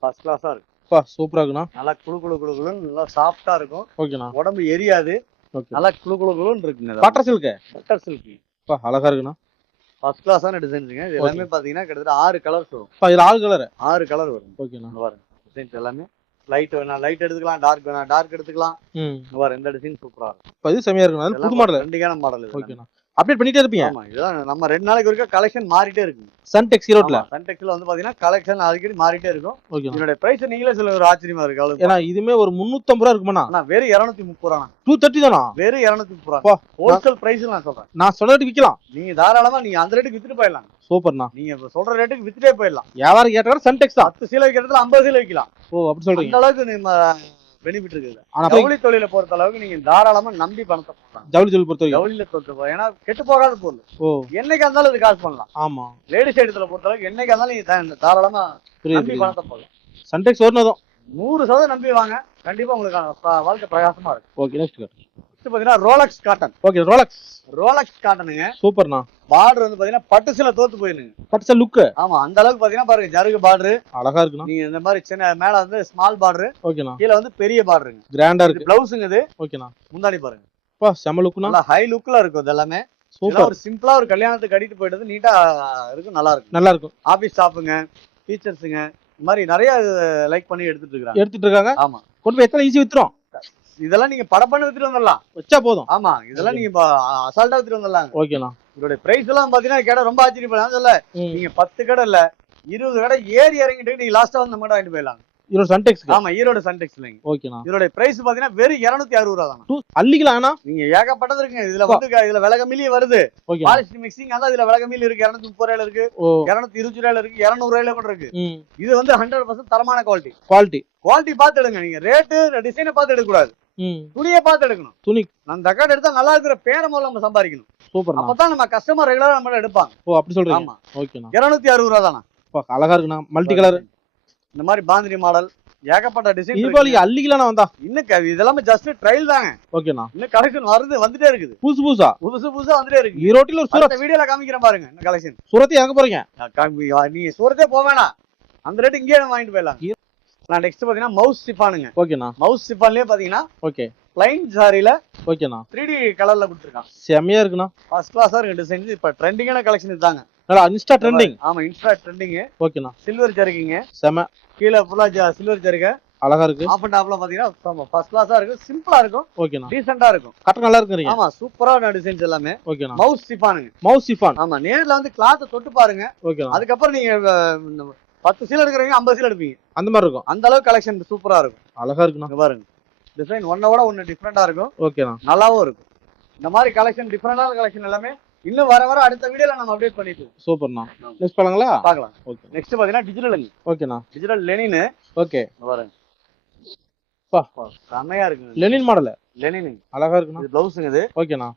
ஃபர்ஸ்ட் கிளாஸா இருக்கு. அப்பா சூப்பரா இருக்குண்ணா. நல்லா குளு குளு குளு குளுன்னு நல்லா சாஃப்டா இருக்கும். ஓகேண்ணா. உடம்பு எரியாது. ஓகே. நல்லா குளு குளு குளுன்னு இருக்குங்க பட்டர் சில்க்கு பட்டர் சில்க் அப்பா அழகா இருக்குண்ணா. ஃபர்ஸ்ட் கிளாஸான டிசைன்ஸுங்க இது எல்லாமே பாத்தீங்கன்னா கிட்டத்தட்ட ஆறு கலர்ஸ் வரும். இதுல ஆறு கலர் ஆறு கலர் வரும். ஓகேண்ணா. பாருங்க. டிசைன்ஸ் எல்லாமே. லைட் வேணா லைட் எடுத்துக்கலாம். டார்க் வேணா டார்க் எடுத்துக்கலாம். பாருங்க இந்த டிசைன் சூப்பரா இருக்கும். இது செமையா இருக்குண்ணா. அது புது மாடல் ட்ரெண்டிங்கான மாடல் இது. ஓகேண்ணா. அப்டேட் பண்ணிட்டே இருப்பீங்க. நம்ம ரெண்டு நாளைக்கு ஒருக்கா கலெக்ஷன் மாறிட்டே இருக்கு சன்டெக்ஸ் ஈரோட்ல சன்டெக்ஸ்ல வந்து பாத்தீங்கன்னா கலெக்ஷன் அடிக்கடி மாறிட்டே இருக்கும். ஓகேண்ணா இதோட பிரைஸ் நீங்களே சொல்ல ஒரு ஆச்சரியமா இருக்கு அவ்வளவு ஏன்னா இதுமே ஒரு முன்னூத்தம்பது ரூபா இருக்குமாண்ணா? வெறும் இருநூத்தி முப்பது ரூபா டூ தேர்ட்டி தானா? வெறும் இருநூத்தி முப்பது ரூபா ஹோல்சேல் பிரைஸ் நான் சொல்றேன். நான் சொன்ன ரேட்டுக்கு விற்கலாம் நீங்க தாராளமா நீங்க அந்த ரேட்டுக்கு வித்துட்டு போயிடலாம். சூப்பர்ண்ணா. நீங்க சொல்ற ரேட்டுக்கு வித்துட்டே போயிடலாம். வியாபாரம் கேட்டாலும் சன்டெக்ஸ் தான். பத்து சீலை வைக்கிற இடத்துல ஐம்பது சீலை வைக்கலாம். ஓ அப்படி சொல்றீங்க. அந்த அளவுக்கு பெனிஃபிட் இருக்குது. ஆனா ஜவுளி தொழிலை பொறுத்த அளவுக்கு நீங்க தாராளமா நம்பி பணத்தை போடலாம். ஜவுளி ஜவுளி பொறுத்த ஜவுளியில போ ஏன்னா கெட்டு போகாத பொருள். என்னைக்கு இருந்தாலும் இது காசு பண்ணலாம். ஆமா. லேடிஸ் ஐட்டத்துல பொறுத்த அளவுக்கு என்னைக்கு இருந்தாலும் நீங்க தாராளமா நம்பி பணத்தை போடலாம். சன்டெக்ஸ் வரணும் நூறு சதவீதம் நம்பி வாங்க. கண்டிப்பா உங்களுக்கு வாழ்க்கை பிரகாசமா இருக்கும். ஓகே நெக்ஸ்ட் நெக்ஸ்ட் பாத்தீங்கன்னா Rolex cotton. Okay Rolex. Rolex காட்டனுங்க. சூப்பர்ண்ணா. பார்டர் வந்து பாத்தீங்கன்னா பட்டு சில தோத்து போயிருங்க பட்ச லுக்கு ஆமா அந்த அளவுக்கு பாத்தீங்கன்னா பாருங்க ஜருகு பார்டர் அழகா இருக்குண்ணா. நீங்க இந்த மாதிரி சின்ன மேல வந்து ஸ்மால் பார்டர் ஓகேண்ணா. கீழ வந்து பெரிய பார்டருங்க கிராண்டா இருக்கு. பிளவுஸுங்க இது. ஓகேண்ணா. முந்தாடி பாருங்க. பா செம நல்லா ஹை லுக்ல இருக்கும் இது எல்லாமே சூப்பர் ஒரு சிம்பிளா ஒரு கல்யாணத்துக்கு கட்டிட்டு போயிட்டு நீட்டா இருக்கும் நல்லா இருக்கும். நல்லா இருக்கும். ஆபீஸ் ஸ்டாஃபுங்க டீச்சர்ஸுங்க இந்த மாதிரி நிறைய லைக் பண்ணி எடுத்துட்டு இருக்காங்க. எடுத்துட்டு இருக்காங்க? ஆமா. கொண்டு போய் எத்தனை ஈஸி வித்துரும்? இதெல்லாம் நீங்க படப்பண்ணு வித்துட்டு வந்துடலாம். வச்சா போதும். ஆமா இதெல்லாம் நீங்க அசால்ட்டா வித்துட்டு வந்துடலாம் ஓகேண்ணா இதோட பிரைஸ் எல்லாம் பாத்தீங்கன்னா கேட ரொம்ப ஆச்சரியப்படலாம் சொல்ல. நீங்க பத்து கடை இல்ல இருபது கடை ஏறி இறங்கிட்டு நீங்க லாஸ்டா வந்து நம்ம வாங்கிட்டு போயிடலாம் இதோட சன்டெக்ஸ்க்கு ஆமா ஈரோடு சன்டெக்ஸ்லங்க ஓகேண்ணா இதோட பிரைஸ் பாத்தீங்கன்னா வெறும் இருநூத்தி அறுபது ரூபா தான் டூ அள்ளிக்கலாம்ண்ணா நீங்க ஏகப்பட்டது இருக்குங்க. இதுல வந்து இதுல விலை கம்மியிலேயே வருது பாலிஷ் மிக்சிங் அதான் இதுல விலை கம்மியில இருக்கு. இருநூத்தி முப்பது ரூபாயில இருக்கு. இருநூத்தி இருபது ரூபாயில இருக்கு. இருநூறு ரூபாயில கூட இருக்கு. இது வந்து ஹண்ட்ரட் பர்சன்ட் தரமான குவாலிட்டி குவாலிட்டி குவாலிட்டி பார்த்து எடுங்க. நீங்க ரேட்டு டிசைனை பார்த்து எடுக்க கூடாது துணியை பார்த்து எடுக்கணும். துணி. அந்த தக்காடு எடுத்தா நல்லா இருக்கிற பேரை முதல்ல நம்ம சம்பாதிக்கணும். சூப்பர்ண்ணா. அப்பதான் நம்ம கஸ்டமர் ரெகுலரா நம்ம எடுப்பாங்க. ஓ அப்படி சொல்றீங்க? ஆமா. ஓகேண்ணா. இருநூத்தி அறுபது ரூபா தானே? அழகா இருக்குண்ணா. மல்டி கலர் இந்த மாதிரி பாந்தினி மாடல் ஏகப்பட்ட டிசைன் தீபாவளிக்கு அள்ளிக்கலாம்ண்ணா வந்தா. இன்னும் இதெல்லாமே ஜஸ்ட் ட்ரையல் தாங்க. ஓகேண்ணா. இன்னும் கலெக்ஷன் வருது வந்துட்டே இருக்குது. புதுசு புதுசா? புதுசு புதுசா வந்துட்டே இருக்கு. ஈரோட்டில் ஒரு சூரத் வீடியோல காமிக்கிறேன் பாருங்க இந்த கலெக்ஷன் சூரத்தை இறக்க போறீங்க. நீங்க சூரத்தே போக வேணாம். அந்த ரேட் இங்கேயே நம்ம வாங்கிட்டு போயிடலாம். நான் நெக்ஸ்ட் பாத்தீங்கன்னா மவுஸ் சிப்பானுங்க ஓகேண்ணா மவுஸ் சிப்பான்லயே பாத்தீங்கன்னா ஓகே பிளைன் சாரில ஓகேண்ணா த்ரீ டி கலர்ல கொடுத்துருக்கான் செமையா இருக்குண்ணா. ஃபர்ஸ்ட் கிளாஸா இருக்கு டிசைன் இப்ப ட்ரெண்டிங்கான கலெக்ஷன் இதுதாங்க. நல்லா இன்ஸ்டா ட்ரெண்டிங் ஆமா இன்ஸ்டா ட்ரெண்டிங் ஓகேண்ணா சில்வர் ஜரிகிங்க செம. கீழே ஃபுல்லா சில்வர் ஜரிகை அழகா இருக்கு. ஆஃப் அண்ட் டாப்ல பாத்தீங்கன்னா ஃபர்ஸ்ட் கிளாஸா இருக்கும். சிம்பிளா இருக்கும் ஓகேண்ணா டீசெண்டா இருக்கும். கட்ட நல்லா இருக்குறீங்க ஆமா சூப்பரான டிசைன்ஸ் எல்லாமே. ஓகேண்ணா மவுஸ் சிப்பானுங்க மவுஸ் சிஃபான். ஆமா நேர்ல வந்து கிளாத் தொட்டு பாருங்க. ஓகேண்ணா அதுக்கப்புறம் நீங்க பத்து சீல் எடுக்கிறீங்க ஐம்பது சீல் எடுப்பீங்க. அந்த மாதிரி இருக்கும். அந்த அளவுக்கு கலெக்ஷன் சூப்பரா இருக்கும். அழகா இருக்குண்ணா. பாருங்க. டிசைன் ஒன்னோட ஒன்னு டிஃப்ரெண்டா இருக்கும். ஓகேண்ணா நல்லாவும் இருக்கும். இந்த மாதிரி கலெக்ஷன் டிஃப்ரெண்டான கலெக்ஷன் எல்லாமே இன்னும் வர வர அடுத்த வீடியோல நம்ம அப்டேட் பண்ணிட்டு சூப்பர்ண்ணா நெக்ஸ்ட் போலாங்களா பார்க்கலாம். ஓகே நெக்ஸ்ட் பாத்தீங்கன்னா டிஜிட்டலுங்க ஓகேண்ணா டிஜிட்டல் லெனின் ஓகே பாருங்க. பா. செமையா இருக்குங்க. லெனின் மாடல் லெனின் அழகா இருக்குண்ணா. இது பிளவுஸுங்க இது. ஓகேண்ணா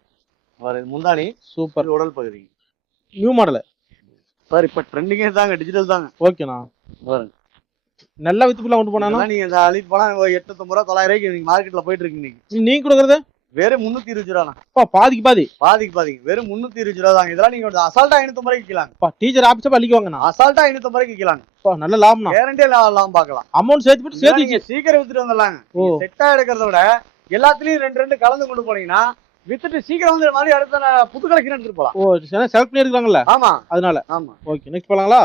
இது முந்தானி சூப்பர் உடல் பகுதி. நியூ மாடல் சார் இப்ப ட்ரெண்டிங்கே தாங்க டிஜிட்டல் தாங்க. ஓகேண்ணா. பாருங்க. நல்லா வித்து போலாம் கொண்டு இதெல்லாம் நீங்க இந்த அழித்து போனா எட்நூத்தம்பது ரூபா தொள்ளாயிரம் ரூபாய்க்கு நீங்க மார்க்கெட்ல போயிட்டு இருக்கு இன்னைக்கு. நீங்க கொடுக்கறது? வெறும் முன்னூத்தி இருபது ரூபா பாதிக்கு பாதி. பாதிக்கு பாதிக்கு வெறும் முன்னூத்தி இருபது ரூபா தாங்க. இதெல்லாம் நீங்க அசால்ட்டா ஐநூத்தி ரூபாய்க்கு விற்கலாங்க. பா டீச்சர் ஆபீஸா அள்ளிக்குவாங்கண்ணா அசால்ட்டா ஐநூத்தி ரூபாய்க்கு விற்கலாங்க. பா நல்ல லாபம்ண்ணா. கேரண்டியே எல்லாம் பார்க்கலாம். அமௌண்ட் சேர்த்து போட்டு சேர்த்து சீக்கிரம் வித்துட்டு வந்துடலாங்க. செட்டா எடுக்கிறத விட எல்லாத்துலயும் ரெண்டு ரெண்டு கலந்து கொண்டு போனீங்கன்னா வித்துட்டு சீக்கிரம் வந்து மாதிரி அடுத்த புது கலெக்ஷன் எடுத்துட்டு போலாம். ஓ செலக்ட் பண்ணி எடுக்கிறாங்கல்ல ஆமா. அதனால. ஆமா. ஓகே நெக்ஸ்ட் போலாங்களா.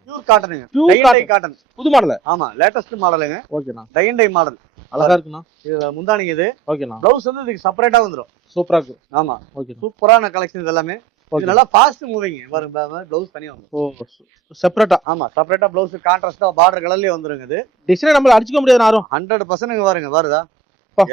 பியூர் காட்டனுங்க cotton. காட்டன் புது மாடல் ஆமா லேட்டஸ்ட் மாடலுங்க ஓகேண்ணா டை டை மாடல் அழகா இருக்குண்ணா. இது முந்தானிங்க இது. ஓகேண்ணா பிளவுஸ் வந்து இதுக்கு செப்பரேட்டா வந்துரும். சூப்பரா இருக்கு. ஆமா. ஓகேண்ணா சூப்பரான கலெக்ஷன் எல்லாமே. ஓகே நல்லா ஃபாஸ்ட் மூவிங் வரும் பிளவுஸ் தனியா வந்துரும். ஓ செப்பரேட்டா ஆமா செப்பரேட்டா பிளவுஸ் கான்ட்ராஸ்டா பார்டர் கலர்லயே வந்துருங்க இது. டிசைன் நம்மள அடிச்சுக்க முடியாது யாரும். ஹண்ட்ரட் பர்சன்ட் வருங்க வருதா.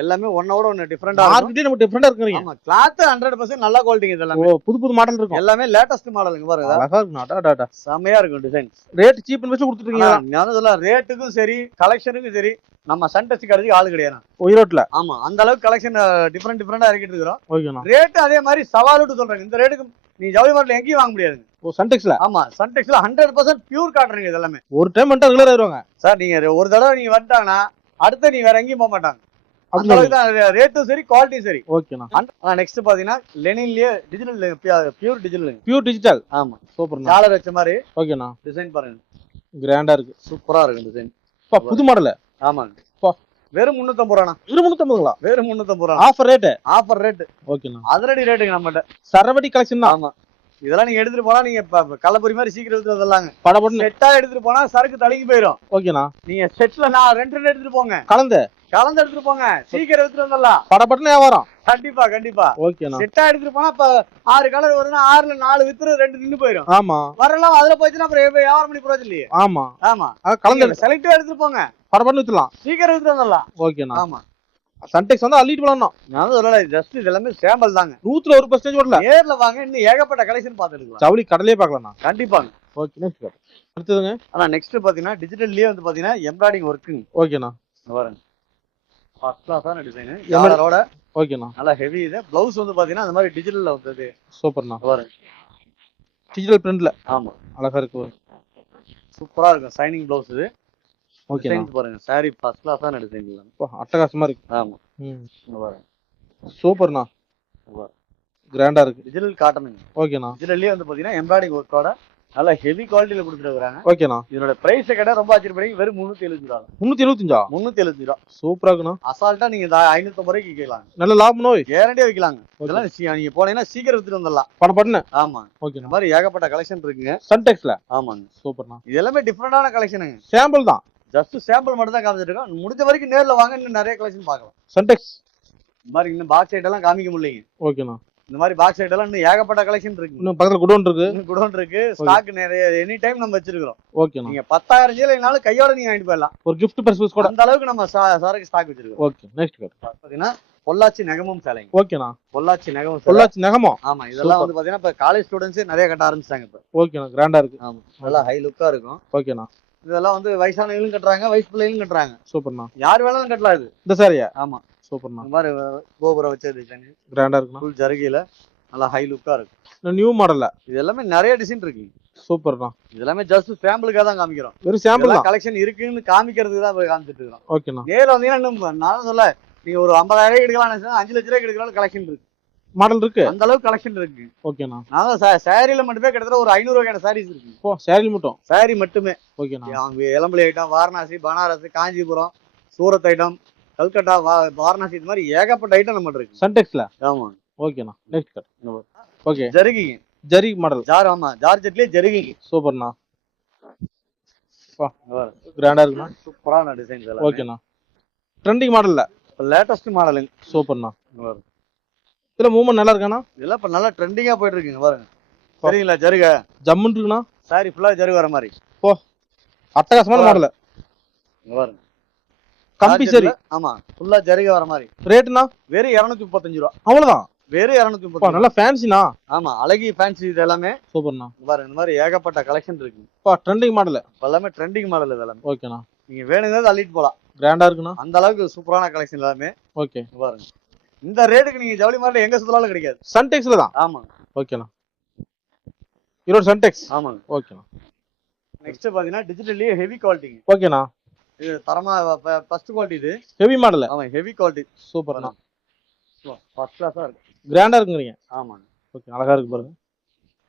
எல்லாமே ஒன்னோட ஒன்னு டிஃபரெண்டா மார்க்கெட்டே நம்ம டிஃபரெண்டா இருக்குறீங்க. ஆமா கிளாத் ஹண்ட்ரட் பர்சன்ட் நல்ல குவாலிட்டிங்க இது எல்லாமே ஓ புது புது மாடல் இருக்கும். எல்லாமே லேட்டஸ்ட் மாடலுங்க பாருங்க. அழகா இருக்குண்ணா டா, டா, டா. செமையா இருக்கும் design rate cheap and best கொடுத்துருக்கீங்க நான் சொல்ல ரேட்டுக்கும் சரி கலெக்ஷனுக்கும் சரி நம்ம சன்டெஸ்ட் கடைக்கு ஆளு கிடையாது ஈரோட்ல ஆமா அந்த அளவுக்கு கலெக்ஷன் டிஃப்ரெண்ட் டிஃப்ரெண்டா இறக்கிட்டு இருக்கிறோம். ரேட்டு அதே மாதிரி சவாலுட்டு சொல்றாங்க. இந்த ரேட்டுக்கு நீ ஜவுளி மார்ட்ல எங்கேயும் வாங்க முடியாதுங்க. ஓ சன்டெக்ஸ்ல ஆமா சன்டெக்ஸ்ல ஹண்ட்ரட் பர்சன்ட் பியூர் காட்டுறீங்க இது எல்லாமே ஒரு டைம் வந்துட்டு ரெகுலர் ஆயிருவாங்க. சார் நீங்க ஒரு தடவை நீங்க வந்துட்டாங்கன்னா அடுத்து நீ வேற எங்கேயும் போக மாட்டாங்க. ரேட்டும் சரி குவாலிட்டியும் சரி. ஓகேண்ணா நெக்ஸ்ட் பாத்தீங்கன்னா லெனின்லயே digital pure digital pure digital ஆமா. சூப்பர்ண்ணா டாலர் வச்ச மாதிரி ஓகேண்ணா டிசைன் பாருங்க. கிராண்டா இருக்கு. சூப்பரா இருக்கும் டிசைன் புது மாடல் ஆமாங்க. வெறும் முன்னூத்தம்பது ரூபாண்ணா. இரு முன்னூத்தம்பதுங்களா? வெறும் முன்னூத்தம்பது ரூபா. ஆஃபர் ரேட்டு ஆஃபர் ரேட் ஓகேண்ணா அதிரடி ரேட்டுங்க நம்மகிட்ட. சரவடி கலெக்ஷன் தான்? ஆமா. இதெல்லாம் நீங்க எடுத்துட்டு போனா நீங்க கள்ளப்பொரி மாதிரி சீக்கிரம் எடுத்துட்டு வந்துடலாங்க. படபடன்னு செட்டா எடுத்துட்டு போனா சரக்கு தழுங்கி போயிடும் ஓகேண்ணா. நீங்க செட்ல நான் ரெண்டு ரெண்டு எடுத்துட்டு போங்க. கலந்து. கலந்து எடுத்துட்டு போங்க. சீக்கிரம் எடுத்துட்டு வந்துடலாம். படபடன்னு வியாபாரம். கண்டிப்பா கண்டிப்பா. ஓகேண்ணா. செட்டா எடுத்துட்டு போனா இப்ப ஆறு கலர் வருதுன்னா ஆறுல நாலு வித்துரு ரெண்டு நின்னு போயிடும் ஆமா. வரலாம் அதுல போச்சுன்னா அப்புறம் வியாபாரம் பண்ணி போறது இல்லையே. ஆமா. ஆமா. கலந்து செலக்டிவா எடுத்துட்டு போங்க. படபடன்னு வித்துலாம் சீக்கிரம் எடுத்துட்டு வந்துடலாம். ஓகேண்ணா. ஆமா. சன்டெக்ஸ் வந்து அள்ளிட்டு போலாம் நான் சொல்லல ஜஸ்ட் இது எல்லாமே சாம்பிள் தாங்க. நூத்துல ஒரு பர்சன்டேஜ் வரல நேர்ல வாங்க இன்னும் ஏகப்பட்ட கலெக்ஷன் பார்த்து எடுக்கலாம் ஜவுளி கடலே பார்க்கலாம்ண்ணா கண்டிப்பாங்க. ஓகே நெக்ஸ்ட் அடுத்ததுங்க. ஆனா நெக்ஸ்ட் பாத்தீங்கன்னா டிஜிட்டல்லயே வந்து பாத்தீங்கன்னா எம்ப்ராய்டிங் ஒர்க்குங்க ஓகேண்ணா பாருங்க. ஃபர்ஸ்ட் கிளாஸான டிசைன் யாரோட? ஓகேண்ணா நல்லா ஹெவி இது. பிளவுஸ் வந்து பாத்தீங்கன்னா அந்த மாதிரி டிஜிட்டல்ல வந்தது. சூப்பர்ண்ணா பாருங்க. டிஜிட்டல் பிரிண்ட்ல ஆமா. அழகா இருக்கு சூப்பரா இருக்கும். சைனிங் பிளவுஸ் இது. டிசைன்ஸ் பாருங்க. சாரி ஃபர்ஸ்ட் டிசைன் எல்லாம் அப்பா, அட்டகாசமா இருக்கு. ஆமா. பாருங்க. சூப்பர்ண்ணா. கிராண்டா இருக்கு. டிஜிட்டல் காட்டனுங்க ஓகேண்ணா டிஜிட்டல்லயே வந்து பாத்தீங்கன்னா எம்ப்ராய்டிங் ஒர்க்கோட நல்ல ஹெவி குவாலிட்டியில கொடுத்துருக்காங்க ஓகேண்ணா இதோட பிரைஸ் கடை ரொம்ப ஆச்சரியப்படி வெறும் முன்னூத்தி எழுபது ரூபா முந்நூத்தி எழுபத்தஞ்சா? முன்னூத்தி எழுபது ரூபா. சூப்பரா இருக்குண்ணா அசால்ட்டா நீங்க ஐநூத்தி ரூபாய்க்கு விற்கலாம் நல்ல லாபம் நோய். கேரண்டியா இதெல்லாம் சி- நீங்க போனீங்கன்னா சீக்கிரம் வித்துட்டு வந்துடலாம். படம் பண்ணு ஆமா. இந்த ஓகேண்ணா மாதிரி ஏகப்பட்ட கலெக்ஷன் இருக்குங்க. சன்டெக்ஸ்ல ஆமாங்க. சூப்பர்ண்ணா. இது எல்லாமே டிஃப்ரெண்டான கலெக்ஷனுங்க சாம்பிள் தான். ஜஸ்ட் சாம்பிள் மட்டும் தான் காமிச்சிட்டு இருக்கோம். முடிஞ்ச வரைக்கும் நேர்ல வாங்க இன்னும் நிறைய கலெக்ஷன் பார்க்கலாம். சன்டெக்ஸ் இந்த மாதிரி இன்னும் பாக்ஸ் ஐட்டம் எல்லாம் காமிக்க முடியலைங்க. ஓகேண்ணா இந்த மாதிரி பாக்ஸ் ஐட்டம் எல்லாம் இன்னும் ஏகப்பட்ட கலெக்ஷன் இருக்கு. இன்னும் பக்கத்துல குடோன் இருக்கு. குடோன் இருக்கு. ஸ்டாக் நிறைய எனி டைம் நம்ம வச்சிருக்கிறோம். ஓகேண்ணா நீங்க பத்தாயிரம் சீலைனாலும் கையோட நீங்க வாங்கிட்டு போயிடலாம். ஒரு gift பர்ஸ் கூட. அந்த அளவுக்கு நம்ம சரக்கு ஸ்டாக் வச்சிருக்கோம் ஓகே நெக்ஸ்ட் பாத்தீங்கன்னா பொள்ளாச்சி நெகமும் சேலைங்க. ஓகேண்ணா பொள்ளாச்சி நெகமும் பொள்ளாச்சி நகமா? ஆமா இதெல்லாம். வந்து பாத்தீங்கன்னா இப்ப காலேஜ் ஸ்டூடெண்ட்ஸ் நிறைய கட்ட ஆரம்பிச்சிட்டாங்க இப்ப. ஓகேண்ணா கிராண்டா இருக்கு. ஆமா நல்லா ஹை லுக்கா இருக்கும். ஓகேண்ணா இதெல்லாம் வந்து வயசானவங்களும் கட்டுறாங்க வயசு பிள்ளைகளும் கட்டுறாங்க. சூப்பர்ண்ணா. யார் வேணாலும் கட்டலாம் இது. இந்த சாரியா ஆமா. சூப்பர்ண்ணா. இந்த மாதிரி கோபுரம் வச்ச டிசைன் கிராண்டா இருக்குண்ணா. ஃபுல் ஜருகையில நல்லா ஹை லுக்கா இருக்கும் இந்த நியூ மாடல்ல இது எல்லாமே நிறைய டிசைன் இருக்கு. சூப்பர்ண்ணா. இது எல்லாமே ஜஸ்ட் சாம்பிளுக்காக தான் காமிக்கிறோம். வெறும் சாம்பிள் கலெக்ஷன் இருக்குன்னு காமிக்கிறதுக்கு தான் போய் காமிச்சிட்டு இருக்கோம் ஓகேண்ணா. நேர்ல வந்தீங்கன்னா இன்னும் நான் சொல்ல நீங்க ஒரு ஐம்பதாயிரம் எடுக்கலாம் அஞ்சு லட்ச ரூபாய் எடுக்கலாம் கலெக்ஷன் இருக்கு. மாடல் இருக்கு? அந்த அளவுக்கு கலெக்ஷன் இருக்கு. ஓகேண்ணா நான் சாரியில மட்டுமே கிட்டத்தட்ட ஒரு ஐநூறு வகையான சாரீஸ் இருக்கு. ஓ சேரீ மட்டும்? சாரி மட்டுமே. ஓகேண்ணா அவங்க இளம்பலி ஐட்டம் வாரணாசி பனாரஸ் காஞ்சிபுரம் சூரத் ஐட்டம் கல்கட்டா வாரணாசி இது மாதிரி ஏகப்பட்ட ஐட்டம் நம்ம இருக்கு. சன்டெக்ஸ்ல ஆமா. ஓகேண்ணா நெக்ஸ்ட் கார்டு ஓகே ஜருகிங்க. ஜரி மாடல் ஜார் ஆமா. ஜார்ஜெட்லயே ஜருகிங்க. சூப்பர்ண்ணா கிராண்டா இருக்குண்ணா. சூப்பரான டிசைன்ஸ் ஓகேண்ணா ட்ரெண்டிங் மாடல்ல லேட்டஸ்ட் மாடலுங்க சூப்பர்ண்ணா இதுல மூவ்மெண்ட் நல்லா இருக்காண்ணா? இதெல்லாம் இப்ப நல்லா ட்ரெண்டிங்கா போயிட்டு இருக்குங்க பாருங்க. சரிங்களா ஜருக? ஜம்முன்னு இருக்குண்ணா. சாரி ஃபுல்லா ஜருகு வர மாதிரி. அட்டகாசமான மாடல் இங்க பாருங்க. கம்பி சரி ஆமா ஃபுல்லா ஜருக வர மாதிரி. ரேட்டுண்ணா? வெறும் இருநூத்தி முப்பத்தஞ்சு ரூபா. அவ்வளவுதான்? வெறும் இருநூத்தி முப்பத்தஞ்சு நல்லா ஃபேன்சிண்ணா ஆமா அழகி ஃபேன்சி இது எல்லாமே. சூப்பர்ண்ணா. பாருங்க இந்த மாதிரி ஏகப்பட்ட கலெக்ஷன் இருக்கு. அப்பா ட்ரெண்டிங் மாடல் எல்லாமே ட்ரெண்டிங் மாடல் இது எல்லாமே ஓகேண்ணா நீங்க வேணுங்கிறது அள்ளிட்டு போலாம். கிராண்டா இருக்குண்ணா. அந்த அளவுக்கு சூப்பரான கலெக்ஷன் எல்லாமே. ஓகே பாருங்க. இந்த ரேட்டுக்கு நீங்க ஜவுளி மார்ட்ல எங்க சுத்தலாலும் கிடைக்காது. சன்டெக்ஸ்ல தான்? ஆமாங்க. ஓகேண்ணா ஈரோடு சன்டெக்ஸ் ஆமாங்க. ஓகேண்ணா நெக்ஸ்ட் பாத்தீங்கன்னா டிஜிட்டல்லயே ஹெவி குவாலிட்டிங்க ஓகேண்ணா இது தரமா ஃபர்ஸ்ட் குவாலிட்டி இது. Heavy model? ஆமா ஹெவி குவாலிட்டி சூப்பர்ண்ணா ஃபர்ஸ்ட் கிளாஸா இருக்கு. கிராண்டா இருக்குங்கிறீங்க. ஆமாங்க. ஓகே அழகா இருக்கு பாருங்க.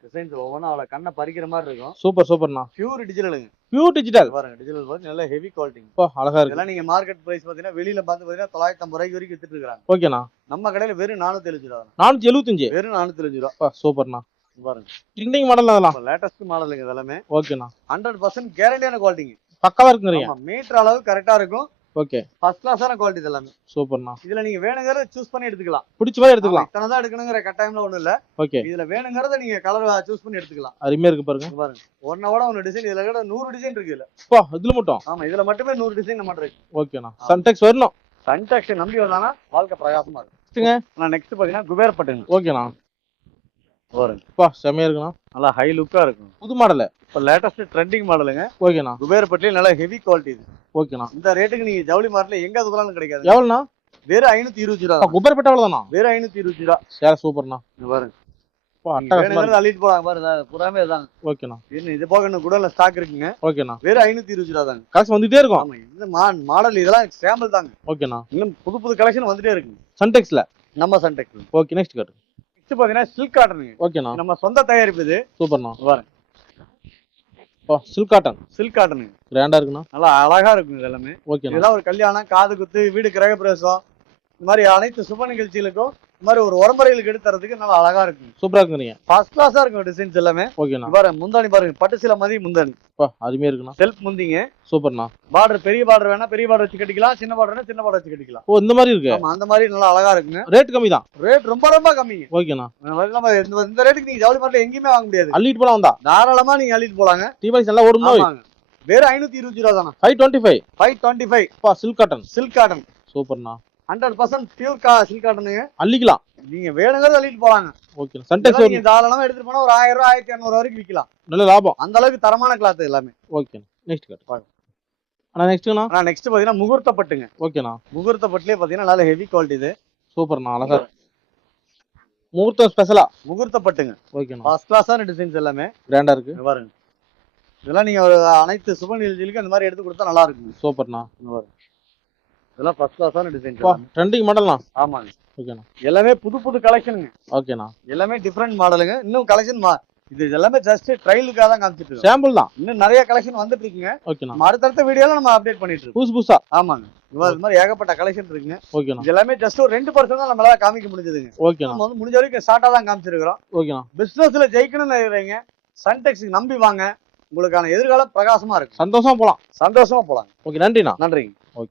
டிசைன்ஸ் ஒவ்வொன்றும் அவளை கண்ணை பறிக்கிற மாதிரி இருக்கும். சூப்பர் சூப்பர்ண்ணா பியூர் டிஜிட்டலுங்க பியூர் டிஜிட்டல் பாருங்க டிஜிட்டல் பார்த்து நல்ல ஹெவி குவாலிட்டிங்க அப்பா அழகா இருக்கு. இதெல்லாம் நீங்க மார்க்கெட் பிரைஸ் பாத்தீங்கன்னா வெளியில பார்த்து பாத்தீங்கன்னா தொள்ளாயிரத்தி ஐம்பது ரூபாய்க்கு வரைக்கும் வித்துட்டு இருக்காங்க. ஓகேண்ணா நம்ம கடையில வெறும் நானூத்தி எழுபது ரூபா. நானூத்தி எழுபத்தஞ்சு வெறும் நானூத்தி எழுபது ரூபா சூப்பர்ண்ணா பாருங்க. ட்ரெண்டிங் மாடல் அதெல்லாம் லேட்டஸ்ட் மாடலுங்க இதெல்லாமே. ஓகேண்ணா ஹண்ட்ரட் பர்சன்ட் கேரண்டியான குவாலிட்டிங்க பக்காவா இருக்குங்கிறீங்க. ஆமா மீட்டர் அளவு கரெக்டா இருக்கும். ஓகே ஃபர்ஸ்ட் கிளாஸான குவாலிட்டி இதெல்லாமே சூப்பர்ண்ணா இதுல நீங்க வேணுங்கிறத சூஸ் பண்ணி எடுத்துக்கலாம். பிடிச்ச மாதிரி எடுத்துக்கலாம். இத்தனை தான் எடுக்கணுங்கிற கட்டாயம்ல ஒண்ணும் இல்ல. ஓகே இதுல வேணுங்கிறத நீங்க கலர் சூஸ் பண்ணி எடுத்துக்கலாம். அருமையா இருக்கு பாருங்க. பாருங்க. ஒன்னோட ஒன்னு டிசைன் இதுல கூட நூறு டிசைன் இருக்கு இதுல. அப்பா இதுல மட்டும்? ஆமா இதுல மட்டுமே நூறு டிசைன் நம்ம இருக்கு. ஓகேண்ணா சன்டெக்ஸ் வரணும். சன்டாக்ஸ் நம்பி வந்தானா வாழ்க்கை பிரகாசமா. இருக்கும். நான் நெக்ஸ்ட் பாத்தீங்கன்னா குபேரப்பட்டுங்க ஓகேண்ணா பாருங்க. அப்பா செமையா இருக்குண்ணா. நல்லா ஹை லுக்கா இருக்கும். புது மாடல். இப்ப லேட்டஸ்ட் ட்ரெண்டிங் மாடலுங்க. ஓகேண்ணா. குபேரப்பட்டிலே நல்லா ஹெவி குவாலிட்டி இது. ஓகேண்ணா. இந்த ரேட்டுக்கு நீங்க ஜவுளி மார்ட்ல எங்க அதுக்கெல்லாம் கிடைக்காது எவ்வளோண்ணா? வெறும் ஐநூத்தி இருபது ரூபா. குப்பரப்பேட்டை அவ்வளோதானா? வெறும் ஐநூத்தி இருபது ரூபா. சரி சூப்பர்ண்ணா. இங்க பாருங்க. அள்ளிட்டு போலாம் பாருங்க. புறாமே தான். ஓகேண்ணா. இது போக இன்னும் குடோன்ல ஸ்டாக் இருக்குங்க. ஓகேண்ணா. வெறும் ஐநூத்தி இருபது ரூபா தாங்க. கலெக்ஷன் வந்துட்டே இருக்கும். இந்த மாடல் இதெல்லாம் சாம்பிள் தாங்க. ஓகேண்ணா. இன்னும் புது புது கலெக்ஷன் வந்துட்டே இருக்கு சன்டெக்ஸ்ல நம்ம சன்டெக் ஓகே நெக்ஸ்ட் காட்டு நெக்ஸ்ட் பாத்தீங்கன்னா சில்க் காட்டனுங்க ஓகேண்ணா நம்ம சொந்த தயாரிப்பு இது. சூப்பர்ண்ணா. பாருங்க. அப்பா சில்க் காட்டன் சில்க் காட்டனுங்க கிராண்டா இருக்குண்ணா. நல்லா அழகா இருக்கும் இது எல்லாமே. ஒரு கல்யாணம் காது குத்து வீடு கிரக பிரவேசம் இந்த மாதிரி அனைத்து சுப நிகழ்ச்சிகளுக்கும் இந்த மாதிரி ஒரு உரம்பரைகளுக்கு எடுத்து தரதுக்கு நல்லா அழகா இருக்கும். சூப்பரா இருக்குறீங்க ஃபர்ஸ்ட் கிளாஸா இருக்கும் டிசைன்ஸ் எல்லாமே. ஓகேண்ணா பாருங்க முந்தாணி பாருங்க. பட்டு சில மாதிரி முந்தாணி. அருமையா இருக்குண்ணா. செல்ஃப் முந்திங்க. சூப்பர்ண்ணா. பார்டர் பெரிய பார்டர் வேணா பெரிய பார்டர் வச்சு கட்டிக்கலாம். சின்ன பார்டர் சின்ன பார்டர் வச்சு கட்டிக்கலாம். ஓ இந்த மாதிரி இருக்கு. அந்த மாதிரி நல்லா அழகா இருக்குங்க. ரேட் கம்மி தான் ரேட் ரொம்ப ரொம்ப கம்மிங்க. ஓகேண்ணா இந்த- ரேட்டுக்கு நீங்க ஜவுளி மார்ட்ல எங்கேயுமே வாங்க முடியாது. அள்ளிட்டு போலாம் வந்தா? தாராளமா நீங்க அள்ளிட்டு போலாங்க. டிவைஸ் நல்லா ஓடும் வெறும் ஐநூத்தி இருபது ரூபா தானே five twenty five five twenty five silk cotton silk cotton சூப்பர்ண்ணா. ஹண்ட்ரட் பர்சன்ட் பியூர் கா சில்க் காட்டனுங்க அள்ளிக்கலாம். நீங்க வேணுங்கிறத அள்ளிட்டு போலாங்க. ஓகேண்ணா சன்டெக்ஸ் நீங்க தாராளமா எடுத்துட்டு போனா ஒரு ஆயிரம் ரூபாய் ஆயிரத்தி இரநூறு வரைக்கும் விற்கலாம் நல்ல லாபம். அந்த அளவுக்கு தரமான கிளாத் எல்லாமே. ஓகேண்ணா நெக்ஸ்ட் காட்டு பாருங்க. அண்ணா நெக்ஸ்ட்டுண்ணா ஆனா நெக்ஸ்ட் பாத்தீங்கன்னா முகூர்த்த பட்டுங்க ஓகேண்ணா முகூர்த்த பட்டுலயே பாத்தீங்கன்னா நல்ல ஹெவி குவாலிட்டி இது. சூப்பர்ண்ணா அழகா. முகூர்த்தம் ஸ்பெஷலா முகூர்த்த பட்டுங்க ஓகேண்ணா ஃபர்ஸ்ட் கிளாஸான டிசைன்ஸ் எல்லாமே. கிராண்டா இருக்கு. பாருங்க. இதெல்லாம் நீங்க ஒரு அனைத்து சுப நிகழ்ச்சிகளுக்கு அந்த மாதிரி எடுத்து கொடுத்தா நல்லா இருக்குங்க. சூப்பர்ண்ணா. இதெல்லாம் ஃபர்ஸ்ட் கிளாஸான டிசைன் ட்ரெண்டிங் மாடல்ண்ணா ஆமாங்க. ஓகேண்ணா எல்லாமே புது புது கலெக்ஷனுங்க ஓகேண்ணா எல்லாமே டிஃப்ரெண்ட் மாடலுங்க இன்னும் கலெக்ஷன் இது எல்லாமே ஜஸ்ட் ட்ரையலுக்காக தான் காமிச்சிட்டு சாம்பிள் தான்? இன்னும் நிறைய கலெக்ஷன் வந்துட்டு இருக்குங்க. ஓகேண்ணா நம்ம அடுத்தடுத்த வீடியோல நம்ம அப்டேட் பண்ணிட்டு இருக்கோம். புதுசு புதுசா? ஆமாங்க. இது மாதிரி ஏகப்பட்ட கலெக்ஷன் இருக்குங்க. ஓகேண்ணா இது எல்லாமே ஜஸ்ட் ஒரு ரெண்டு பர்சன்ட் தான் நம்மளால காமிக்க முடிஞ்சதுங்க. ஓகேண்ணா நம்ம வந்து முடிஞ்ச வரைக்கும் ஷார்ட்டா தான் காமிச்சிருக்கிறோம். ஓகேண்ணா பிசினஸ்ல ஜெயிக்கணும்னு நினைக்கிறீங்க. சன்டெக்ஸ் நம்பி வாங்க. உங்களுக்கான எதிர்காலம் பிரகாசமா இருக்கு சந்தோஷமா போலாம். சந்தோஷமா போலாம் ஓகே நன்றிண்ணா. நன்றிங்க.